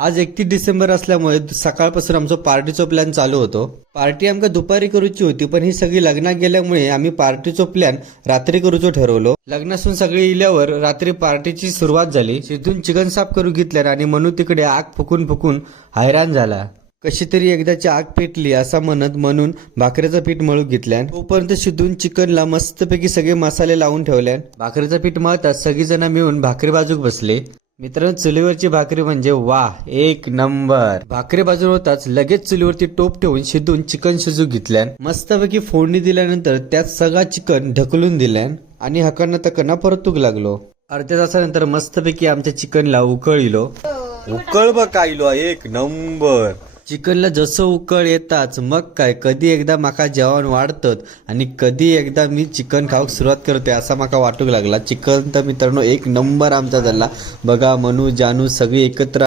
आज 31 डिसेंबर असल्यामुळे सकाळपासून आमचा पार्टीचो प्लॅन चालू होतो. पार्टी आमका दुपारी करूची होती, पण ही सगळी लग्नाक गेल्यामुळे आम्ही पार्टीचो प्लॅन रात्री करूचो ठरवलो. लग्नासून सगळी इल्यावर रात्री पार्टीची सुरुवात झाली. सिद्धून चिकन साफ करू घेतल्यान आणि मनू तिकडे आग फुकून फुकून हैराण झाला. कशी तरी एकदाची आग पेटली असा म्हणत म्हणून भाकरीचं पीठ मळू घेतल्यान. तोपर्यंत शिदून चिकनला मस्तपैकी सगळे मसाले लावून ठेवल्यान. भाकरीचं पीठ मळतात सगळीजण मिळून भाकरी बाजूक बसले. मित्रांनो, चुलीवरची भाकरी म्हणजे वाह, एक नंबर. भाकरी बाजूला होताच लगेच चुलीवरती टोप ठेवून शिदून चिकन शिजू घेतल्यान. मस्तपैकी फोडणी दिल्यानंतर त्यात सगळा चिकन ढकलून दिल्यान आणि हकना तकना परतूक लागलो. अर्ध्या तासानंतर मस्तपैकी आमच्या चिकनला उकळ इलो. उकळ बघ इलो, एक नंबर. चिकनला जसं उकळ येताच मग काय, कधी एकदा माका जेवण वाढतात आणि कधी एकदा मी चिकन खाऊक सुरुवात करतोय असा माका वाटूक लागला. चिकन तर मित्रांनो एक नंबर आमचा झाला बघा. मनू जानू सगळी एकत्र